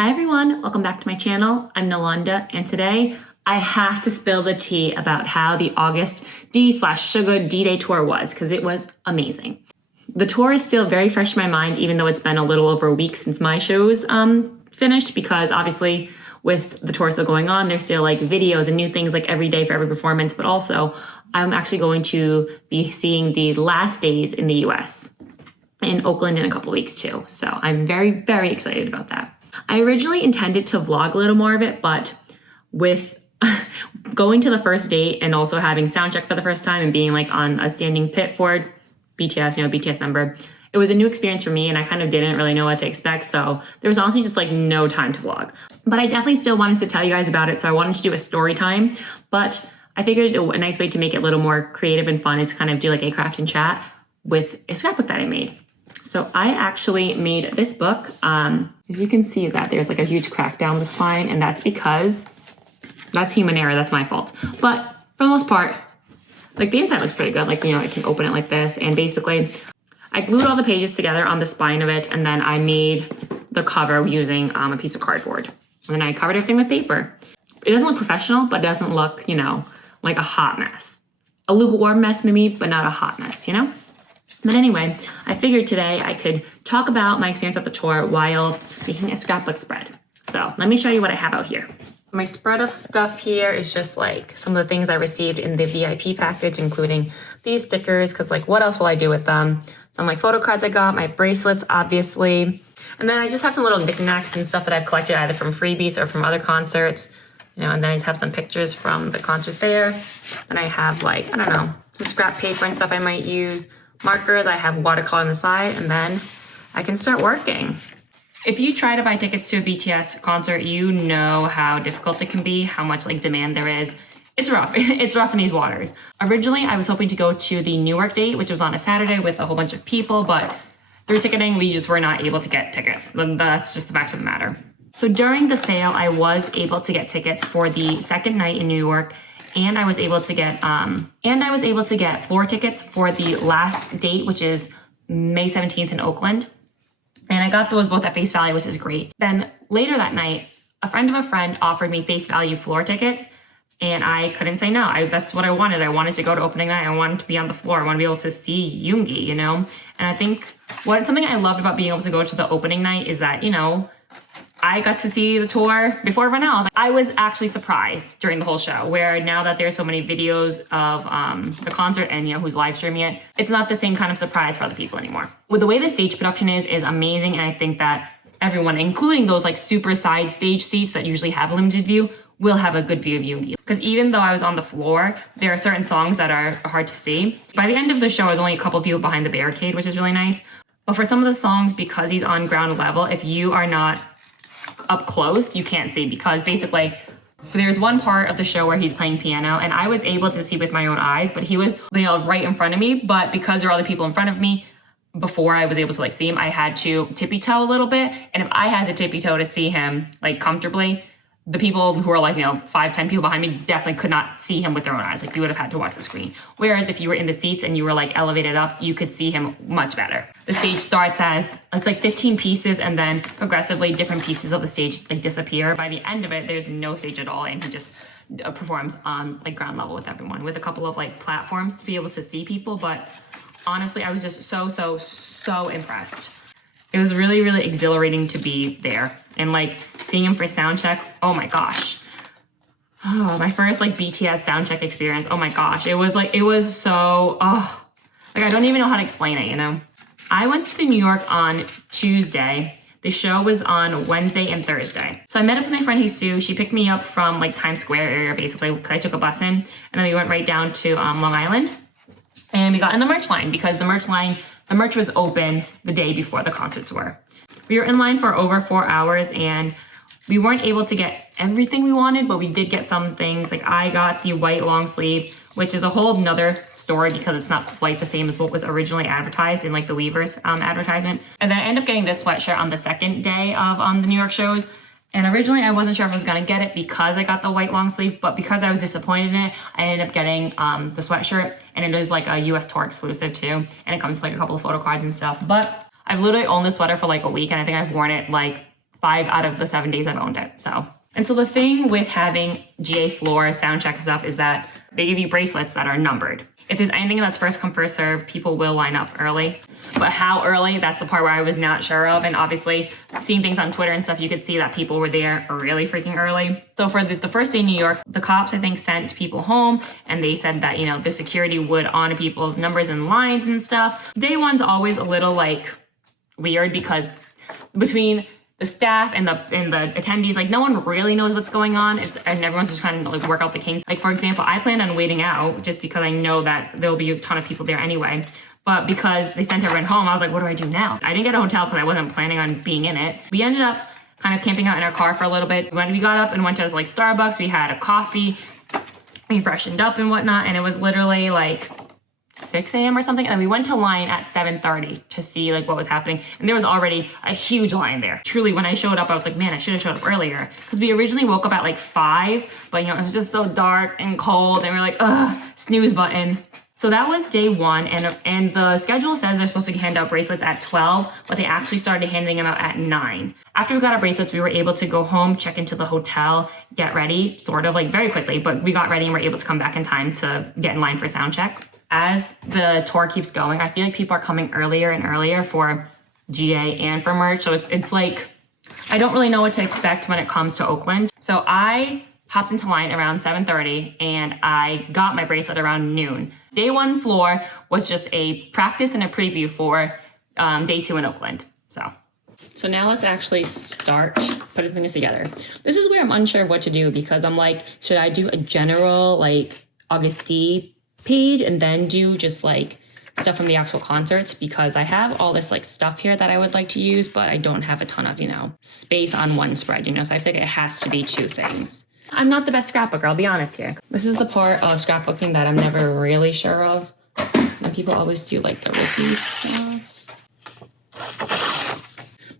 Hi everyone, welcome back to my channel. I'm Nilanda, and today I have to spill the tea about how the August D/Suga D-Day tour was, because it was amazing. The tour is still very fresh in my mind, even though it's been a little over a week since my shows finished, because obviously with the tour still going on, there's still like videos and new things like every day for every performance, but also I'm actually going to be seeing the last days in the US in Oakland in a couple weeks too. So I'm very, very excited about that. I originally intended to vlog a little more of it, but with going to the first date and also having soundcheck for the first time and being like on a standing pit for BTS, BTS member, it was a new experience for me and I kind of didn't really know what to expect. So there was honestly just like no time to vlog, but I definitely still wanted to tell you guys about it. So I wanted to do a story time, but I figured a nice way to make it a little more creative and fun is to kind of do like a craft and chat with a scrapbook that I made. So I actually made this book. As you can see that there's like a huge crack down the spine, and that's because that's human error, that's my fault. But for the most part, like the inside looks pretty good. Like, I can open it like this, and basically I glued all the pages together on the spine of it, and then I made the cover using a piece of cardboard. And then I covered everything with paper. It doesn't look professional, but it doesn't look, like a hot mess. A lukewarm mess maybe, but not a hot mess, But anyway, I figured today I could talk about my experience at the tour while making a scrapbook spread. So let me show you what I have out here. My spread of stuff here is just like some of the things I received in the VIP package, including these stickers, because like what else will I do with them? Some like photo cards I got, my bracelets, obviously. And then I just have some little knickknacks and stuff that I've collected either from freebies or from other concerts. And then I just have some pictures from the concert there. Then I have like, I don't know, some scrap paper and stuff I might use. Markers, I have watercolor on the side, and then I can start working. If you try to buy tickets to a BTS concert, you know how difficult it can be, how much like demand there is. It's rough. It's rough in these waters. Originally, I was hoping to go to the Newark date, which was on a Saturday with a whole bunch of people, but through ticketing, we just were not able to get tickets. That's just the fact of the matter. So during the sale, I was able to get tickets for the second night in New York, and I was able to get floor tickets for the last date, which is May 17th in Oakland. And I got those both at face value, which is great. Then later that night, a friend of a friend offered me face value floor tickets, and I couldn't say no. That's what I wanted. I wanted to go to opening night. I wanted to be on the floor. I want to be able to see Yoongi, And I think something I loved about being able to go to the opening night is that, I got to see the tour before everyone else. I was actually surprised during the whole show, where now that there's so many videos of the concert and who's live streaming it, it's not the same kind of surprise for other people anymore. With the way the stage production is amazing, and I think that everyone, including those like super side stage seats that usually have limited view, will have a good view of Yoongi. Because even though I was on the floor, there are certain songs that are hard to see. By the end of the show, I was only a couple people behind the barricade, which is really nice. But for some of the songs, because he's on ground level, if you are not up close, you can't see, because basically there's one part of the show where he's playing piano and I was able to see with my own eyes, but he was right in front of me. But because there are other people in front of me, before I was able to see him, I had to tippy toe a little bit. And if I had to tippy toe to see him comfortably, the people who are 5, 10 people behind me definitely could not see him with their own eyes. You would have had to watch the screen. Whereas if you were in the seats and you were elevated up, you could see him much better. The stage starts as, it's 15 pieces, and then progressively different pieces of the stage disappear. By the end of it, there's no stage at all, and he just performs on ground level with everyone, with a couple of platforms to be able to see people. But honestly, I was just so impressed. It was really, really exhilarating to be there. And seeing him for soundcheck, oh my gosh. Oh, my first BTS soundcheck experience, oh my gosh. It was so, I don't even know how to explain it, I went to New York on Tuesday. The show was on Wednesday and Thursday. So I met up with my friend Hiyall. She picked me up from Times Square area, basically, because I took a bus in. And then we went right down to Long Island. And we got in the merch line, because the merch was open the day before the concerts were. We were in line for over 4 hours, and we weren't able to get everything we wanted, but we did get some things. I got the white long sleeve, which is a whole nother story because it's not quite the same as what was originally advertised in the Weavers advertisement. And then I ended up getting this sweatshirt on the second day of the New York shows. And originally I wasn't sure if I was gonna get it because I got the white long sleeve, but because I was disappointed in it, I ended up getting the sweatshirt, and it is a US tour exclusive too. And it comes with a couple of photo cards and stuff. But I've literally owned this sweater for a week, and I think I've worn it 5 out of the 7 days I've owned it. And so the thing with having GA floor, sound check and stuff is that they give you bracelets that are numbered. If there's anything that's first come, first serve, people will line up early. But how early, that's the part where I was not sure of. And obviously, seeing things on Twitter and stuff, you could see that people were there really freaking early. So for the first day in New York, the cops, I think, sent people home. And they said that, you know, the security would honor people's numbers and lines and stuff. Day one's always a little, like, weird because between the staff and the attendees, like no one really knows what's going on. And everyone's just trying to like work out the kinks. Like for example, I planned on waiting out just because I know that there'll be a ton of people there anyway. But because they sent everyone home, I was like, what do I do now? I didn't get a hotel because I wasn't planning on being in it. We ended up kind of camping out in our car for a little bit. When we got up and went to like Starbucks, we had a coffee, we freshened up and whatnot. And it was literally like 6 a.m. or something, and then we went to line at 7:30 to see like what was happening, and there was already a huge line there. Truly, when I showed up, I was like, man, I should have showed up earlier, because we originally woke up at like 5, but you know, it was just so dark and cold, and we're like, ugh, snooze button. So that was day one, and the schedule says they're supposed to hand out bracelets at 12, but they actually started handing them out at 9. After we got our bracelets, we were able to go home, check into the hotel, get ready, sort of like very quickly, but we got ready and were able to come back in time to get in line for sound check. As the tour keeps going, I feel like people are coming earlier and earlier for GA and for merch. So it's like, I don't really know what to expect when it comes to Oakland. So I hopped into line around 7:30 and I got my bracelet around noon. Day one floor was just a practice and a preview for day 2 in Oakland. So now let's actually start putting things together. This is where I'm unsure of what to do because I'm like, should I do a general like Agust D page and then do just like stuff from the actual concerts, because I have all this like stuff here that I would like to use, but I don't have a ton of, you know, space on one spread, you know, so I think it has to be 2 things. I'm not the best scrapbooker, I'll be honest here. This is the part of scrapbooking that I'm never really sure of. And people always do like the rookie stuff.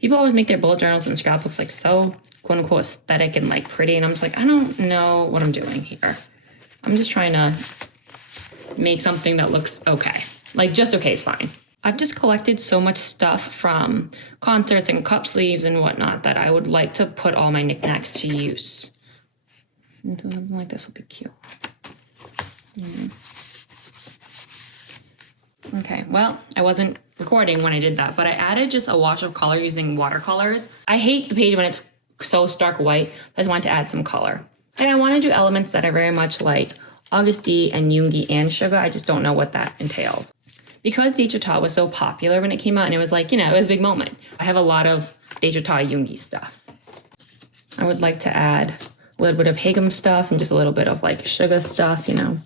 People always make their bullet journals and scrapbooks like so quote unquote aesthetic and like pretty, and I'm just like, I don't know what I'm doing here. I'm just trying to make something that looks okay. Like just okay is fine. I've just collected so much stuff from concerts and cup sleeves and whatnot that I would like to put all my knickknacks to use. And something like this will be cute. Okay, well, I wasn't recording when I did that, but I added just a wash of color using watercolors. I hate the page when it's so stark white. I just wanted to add some color. And I want to do elements that are very much like Agust D and Yoongi and Suga. I just don't know what that entails. Because Deja was so popular when it came out, and it was like, you know, it was a big moment. I have a lot of Deja Yoongi stuff. I would like to add a little bit of Hagum stuff and just a little bit of like Suga stuff, you know.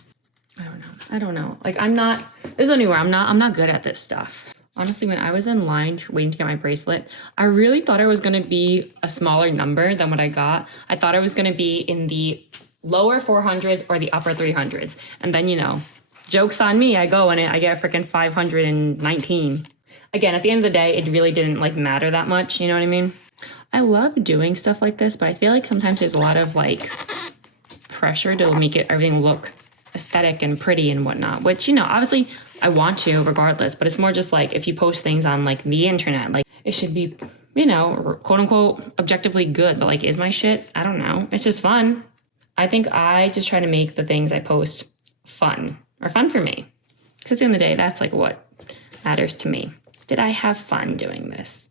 I don't know. Like this is only where I'm not good at this stuff. Honestly, when I was in line waiting to get my bracelet, I really thought it was going to be a smaller number than what I got. I thought it was going to be in the lower 400s or the upper 300s. And then, you know, joke's on me. I go and I get a freaking 519. Again, at the end of the day, it really didn't like matter that much. You know what I mean? I love doing stuff like this, but I feel like sometimes there's a lot of like pressure to make everything look aesthetic and pretty and whatnot, which, you know, obviously I want to regardless, but it's more just like if you post things on like the internet, like it should be, you know, quote unquote objectively good, but like, is my shit? I don't know. It's just fun. I think I just try to make the things I post fun or fun for me. Because at the end of the day, that's like what matters to me. Did I have fun doing this?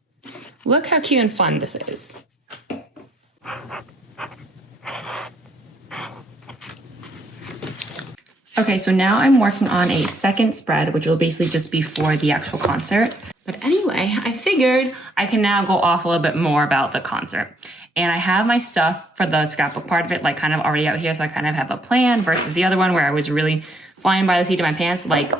Look how cute and fun this is. Okay, so now I'm working on a second spread, which will basically just be for the actual concert. But anyway, I figured I can now go off a little bit more about the concert. And I have my stuff for the scrapbook part of it, like kind of already out here. So I kind of have a plan versus the other one where I was really flying by the seat of my pants. Like,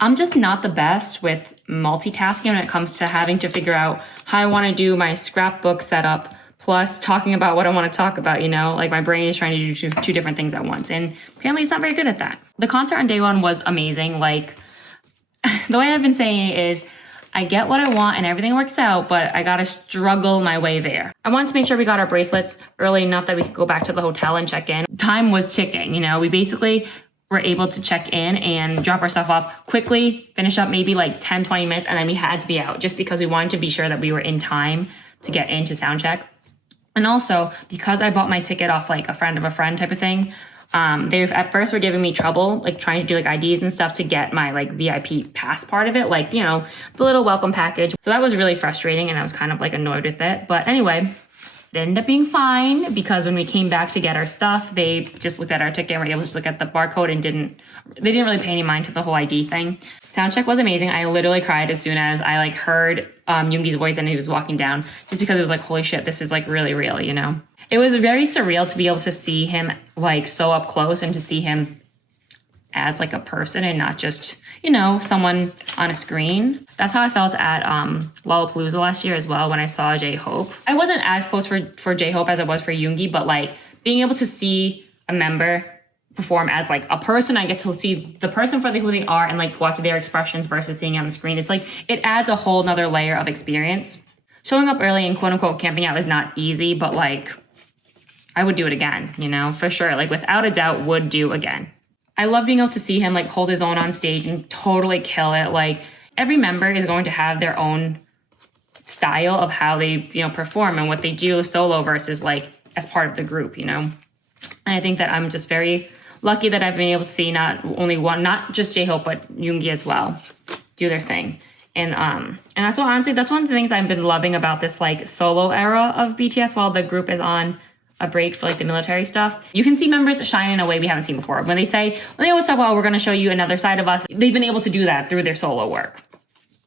I'm just not the best with multitasking when it comes to having to figure out how I want to do my scrapbook setup, plus talking about what I want to talk about, you know? Like my brain is trying to do two different things at once. And apparently it's not very good at that. The concert on day one was amazing. Like, the way I've been saying it is, I get what I want and everything works out, but I gotta struggle my way there. I wanted to make sure we got our bracelets early enough that we could go back to the hotel and check in. Time was ticking, you know? We basically were able to check in and drop our stuff off quickly, finish up maybe like 10, 20 minutes, and then we had to be out just because we wanted to be sure that we were in time to get into soundcheck. And also, because I bought my ticket off like a friend of a friend type of thing, they at first were giving me trouble, like trying to do like IDs and stuff to get my like VIP pass part of it, like, you know, the little welcome package. So that was really frustrating and I was kind of like annoyed with it. But anyway, it ended up being fine because when we came back to get our stuff, they just looked at our ticket and were able to look at the barcode and they didn't really pay any mind to the whole ID thing. Soundcheck was amazing. I literally cried as soon as I like heard Yoongi's voice and he was walking down, just because it was like, holy shit, this is like really real, you know? It was very surreal to be able to see him like so up close and to see him as like a person and not just, you know, someone on a screen. That's how I felt at Lollapalooza last year as well when I saw J-Hope. I wasn't as close for J-Hope as I was for Yoongi, but like being able to see a member perform as like a person, I get to see the person for who they are and like watch their expressions versus seeing it on the screen. It's like, it adds a whole nother layer of experience. Showing up early and quote unquote camping out is not easy, but like I would do it again, you know, for sure. Like without a doubt would do again. I love being able to see him like hold his own on stage and totally kill it. Like every member is going to have their own style of how they, you know, perform and what they do solo versus like as part of the group, you know. And I think that I'm just very lucky that I've been able to see not just J-Hope, but Yoongi as well do their thing. And that's what, honestly, that's one of the things I've been loving about this like solo era of BTS while the group is on a break for like the military stuff. You can see members shine in a way we haven't seen before. When they always talk about, we're going to show you another side of us, they've been able to do that through their solo work.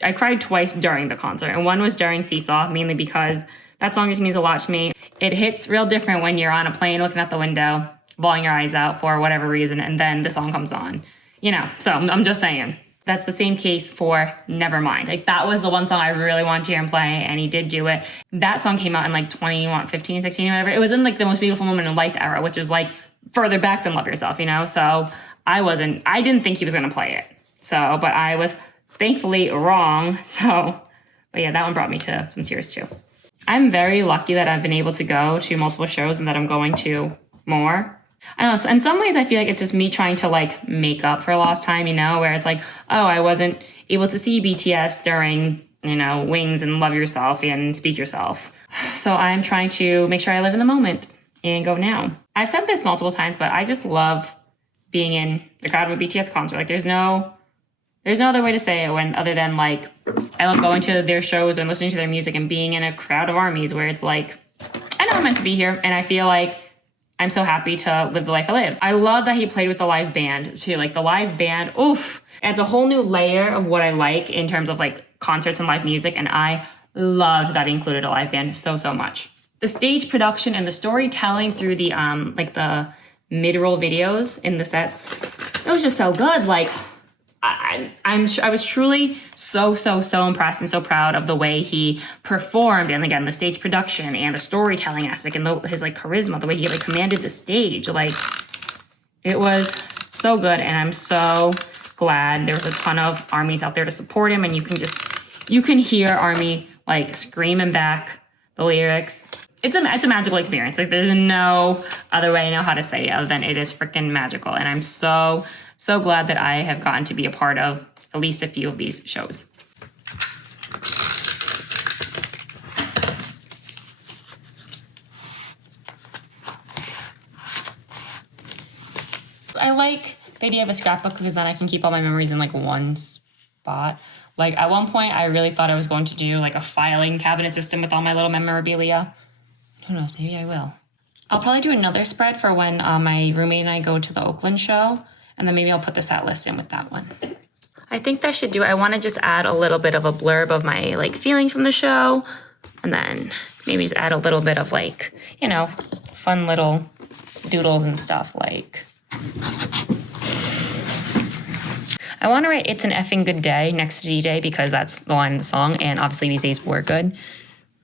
I cried twice during the concert, and one was during Seesaw, mainly because that song just means a lot to me. It hits real different when you're on a plane looking out the window, bawling your eyes out for whatever reason, and then the song comes on, you know. So I'm just saying. That's the same case for Nevermind. Like that was the one song I really wanted to hear him play, and he did do it. That song came out in like 15, 16, whatever. It was in like the most beautiful moment in life era, which is like further back than Love Yourself, you know? So I didn't think he was gonna play it. So, but I was thankfully wrong. So, but yeah, that one brought me to some tears too. I'm very lucky that I've been able to go to multiple shows and that I'm going to more. I don't know, in some ways I feel like it's just me trying to like make up for lost time, you know, where it's like, oh, I wasn't able to see BTS during, you know, Wings and Love Yourself and Speak Yourself. So I'm trying to make sure I live in the moment and go now. I've said this multiple times, but I just love being in the crowd of a BTS concert. Like there's no other way to say it other than like, I love going to their shows and listening to their music and being in a crowd of armies where it's like, I know I'm meant to be here, and I feel like I'm so happy to live the life I live. I love that he played with the live band too. Like the live band, oof, adds a whole new layer of what I like in terms of like concerts and live music. And I loved that he included a live band so much. The stage production and the storytelling through the like the mid-roll videos in the sets, it was just so good. Like I was truly so impressed and so proud of the way he performed, and again the stage production and the storytelling aspect and his like charisma, the way he like commanded the stage. Like it was so good, and I'm so glad there was a ton of armies out there to support him, and you can hear Army like screaming back the lyrics. It's a magical experience. Like there's no other way I know how to say it other than it is freaking magical, and I'm so glad that I have gotten to be a part of at least a few of these shows. I like the idea of a scrapbook because then I can keep all my memories in like one spot. Like at one point I really thought I was going to do like a filing cabinet system with all my little memorabilia. Who knows, maybe I will. I'll probably do another spread for when my roommate and I go to the Oakland show, and then maybe I'll put the set list in with that one. I think that should do it. I want to just add a little bit of a blurb of my like feelings from the show, and then maybe just add a little bit of like, you know, fun little doodles and stuff. Like I want to write "It's an effing good day" next to DJ because that's the line of the song, and obviously these days were good,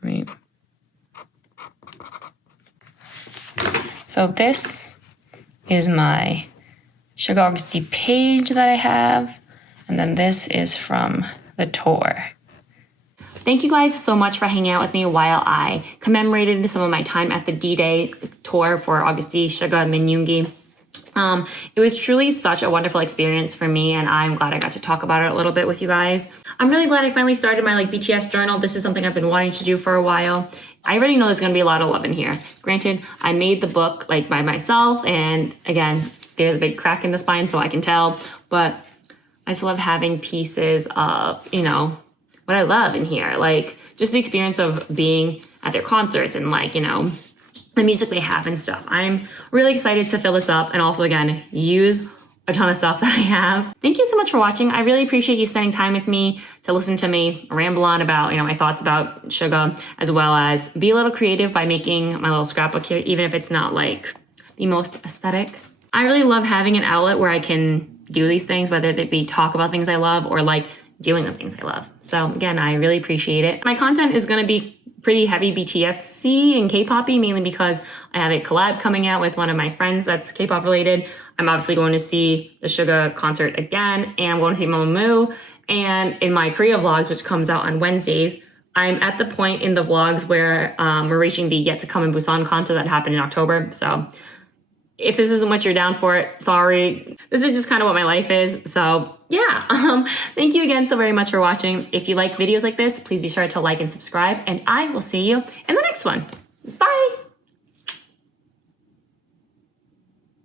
right? So this is my Suga Agust page that I have, and then this is from the tour. Thank you guys so much for hanging out with me while I commemorated some of my time at the D-Day tour for Agust, Suga, and Yoongi. It was truly such a wonderful experience for me, and I'm glad I got to talk about it a little bit with you guys. I'm really glad I finally started my BTS journal. This is something I've been wanting to do for a while. I already know there's gonna be a lot of love in here. Granted, I made the book by myself, and again, there's a big crack in the spine, so I can tell, but I still love having pieces of, what I love in here. Just the experience of being at their concerts and the music they have and stuff. I'm really excited to fill this up and also, again, use a ton of stuff that I have. Thank you so much for watching. I really appreciate you spending time with me to listen to me ramble on about, my thoughts about Suga, as well as be a little creative by making my little scrapbook here, even if it's not the most aesthetic. I really love having an outlet where I can do these things, whether they be talk about things I love or doing the things I love. So again, I really appreciate it. My content is gonna be pretty heavy BTS-y and K-pop-y, mainly because I have a collab coming out with one of my friends that's K-pop related. I'm obviously going to see the Suga concert again, and I'm going to see Mamamoo. And in my Korea vlogs, which comes out on Wednesdays, I'm at the point in the vlogs where we're reaching the Yet to Come in Busan concert that happened in October. So if this isn't what you're down for, sorry. This is just kind of what my life is. So yeah, thank you again so very much for watching. If you like videos like this, please be sure to like and subscribe, and I will see you in the next one. Bye.